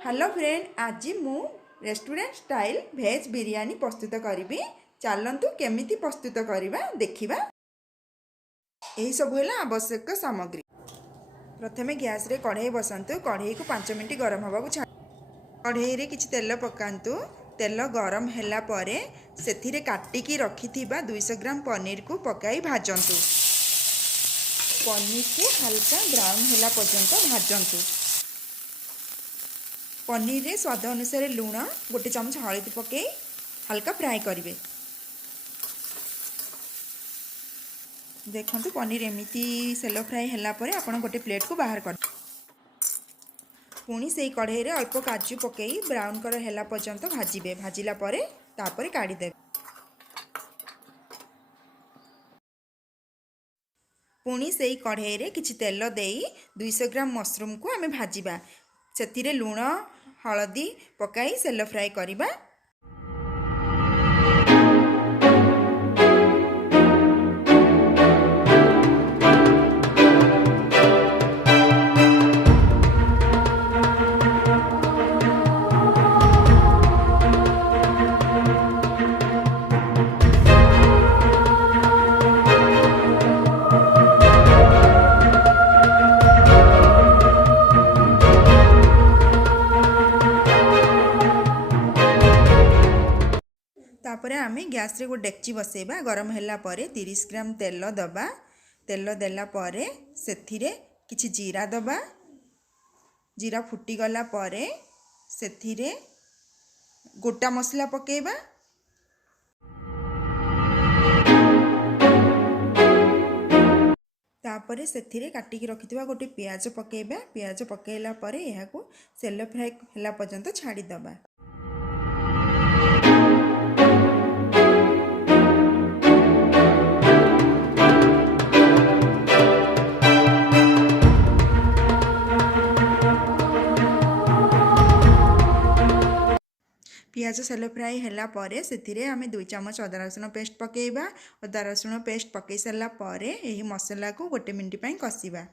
Hello friend, आज मु restaurant style भेज बिरयानी प्रस्तुत करी। चलतु केमिति प्रस्तुत करवा देखिबा। यही सब है आवश्यक सामग्री। प्रथमे गैस रे कढ़ाई बसंतु। कढ़ाई को 5 मिनट गरम हवा को कढ़ाई रे किछि तेल पकांतु। तेल गरम हैला परे सेथिरे काटिकी रखिथिबा 200 ग्राम पनीर को पकाई भाजंतु। पनीर को हल्का ब्राउन हैला पर्यंत भाजंतु। पनीर रे स्वाद अनुसार लुण, 1 चमच हलदी पकई हल्का फ्राए करेंगे। देखो पनीर एमती सेलो फ्राए हैला परे आपण गोटे प्लेट को बाहर कर। पुणी से कढ़ाई रे अल्प काजू पकई ब्राउन कलर हैला पर्यंत भाजिबे। भाजिला परे तापरे काढ़ी देबे। पुणी से कढ़ाई रे किछि तेल देई 200 ग्राम मशरूम को आमे भाजिबा। सेतिरे लुण हलदी पकाई सेलो फ्राए करिबा। तापर आमे गैस रे गो डेक्ची बसेबा। गरम हैला परे 30 ग्राम तेल दबा। तेल देला परे सेथिरे किछि जीरा दबा। जीरा फुटी गला परे सेथिरे गोटा मसला पकेबा। तापरे सेथिरे काटिकी रखिथिबा गोटे प्याज पकेबा। प्याज पकेला परे एहाको सेलो फ्राई हैला पर्यंत छाड़ी दबा। पियाज सेलो फ्राई हैला परे सेथिरे आमे 2 चमच अदा रसुण पेस्ट पकेइबा। अदा रसुण पेस्ट पकई सारा परे एही मसला को 1 मिनिट पई कसिबा।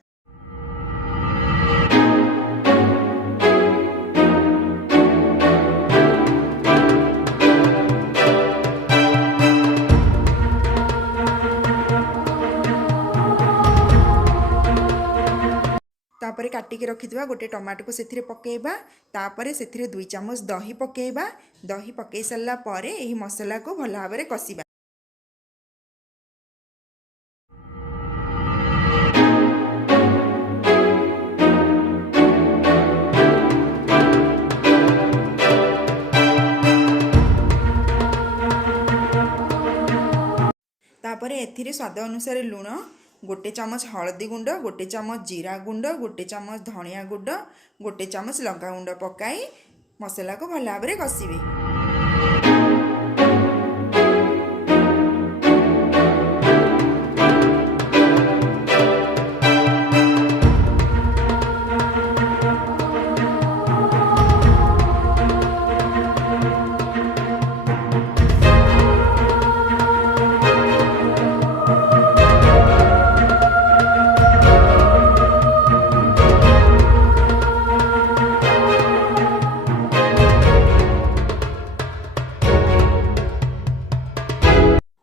तापरे काटिकी रखिथिबा गोटे टमाटो को सेथिरे पकेइबा। तापरे सेथिरे 2 चमच दही पकेइबा। दही पकई सारा परे एही मसला को भल भाबरे कसिबा। तापरे एथिरे स्वाद अनुसार लुण, 1 चमच हलदी गुंड, 1 चमच जीरा गुंड, 1 चमच धनिया गुंड, 1 चमच लंका गुंड पकाई मसला को भल भाबरे कसिबे।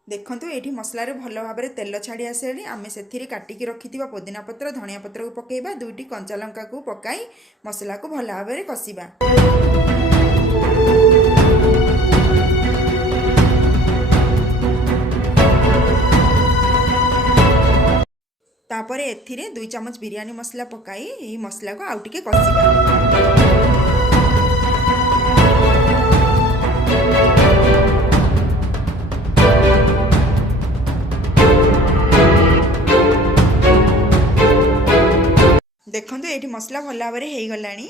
देखो ये मसलार भल भाव में तेल छाड़ी आसे। आम से काटिकी रखि पुदीना पत्र, धनिया पत्र को पकेबा। 2टी कंचा लंका को पकाई मसला को भल भाव में कसिबा। तापर एथिरे 2 चमच बिरयानी मसला पकाई यही मसला को आउ टिके कसिबा। देखो ये मसला भल भाव में हो गलानी।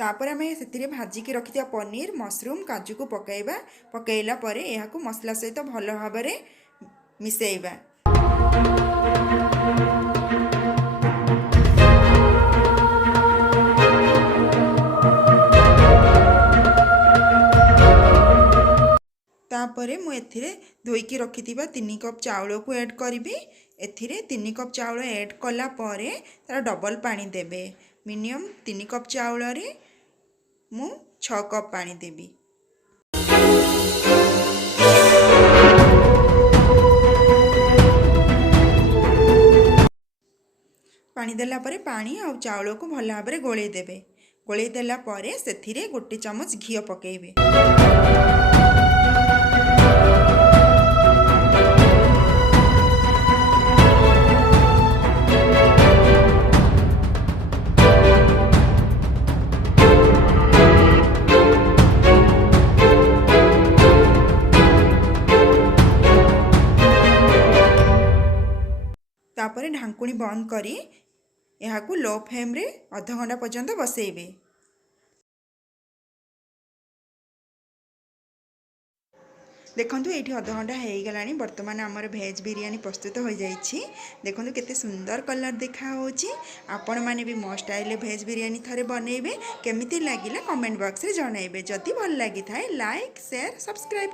तापर आम से भाजिकी रखिथिबा पनीर, मशरूम, काजू को पकाइबा। पकाइला परे यह मसला सहित भल भाव में मिसेइबा। तापरे मु एथिरे धोईकी रखिथिबा 3 कप चाउल को ऐड करिबी। एथिरे 3 कप चाउल ऐड कला परे तार डबल पानी देबे। मिनिमम 3 कप चाउल रे मु 6 कप पानी देबी। पानी देला परे पानी और चाउल को भल भाव में गोले देबे। गोले देला परे सेथिरे 1 चमच घी पकेइबे। तापरे ढांकुणी बंद करी यहाँ को लो फ्लेम रे आधा घंटा पर्यंत बसेइबे। देखंतु एठी आधा घंटा हो गलानी। वर्तमान आमर भेज बिरियानी प्रस्तुत हो जाइछि। देखंतु केते सुंदर कलर देखा होछि। आपण माने भी मो स्टाइल भेज बिरियानी थरे बनेइबे। केमिति लागिला कमेंट बॉक्स रे जणाइबे। जदि भल लागि थाए लाइक शेयर सब्सक्राइब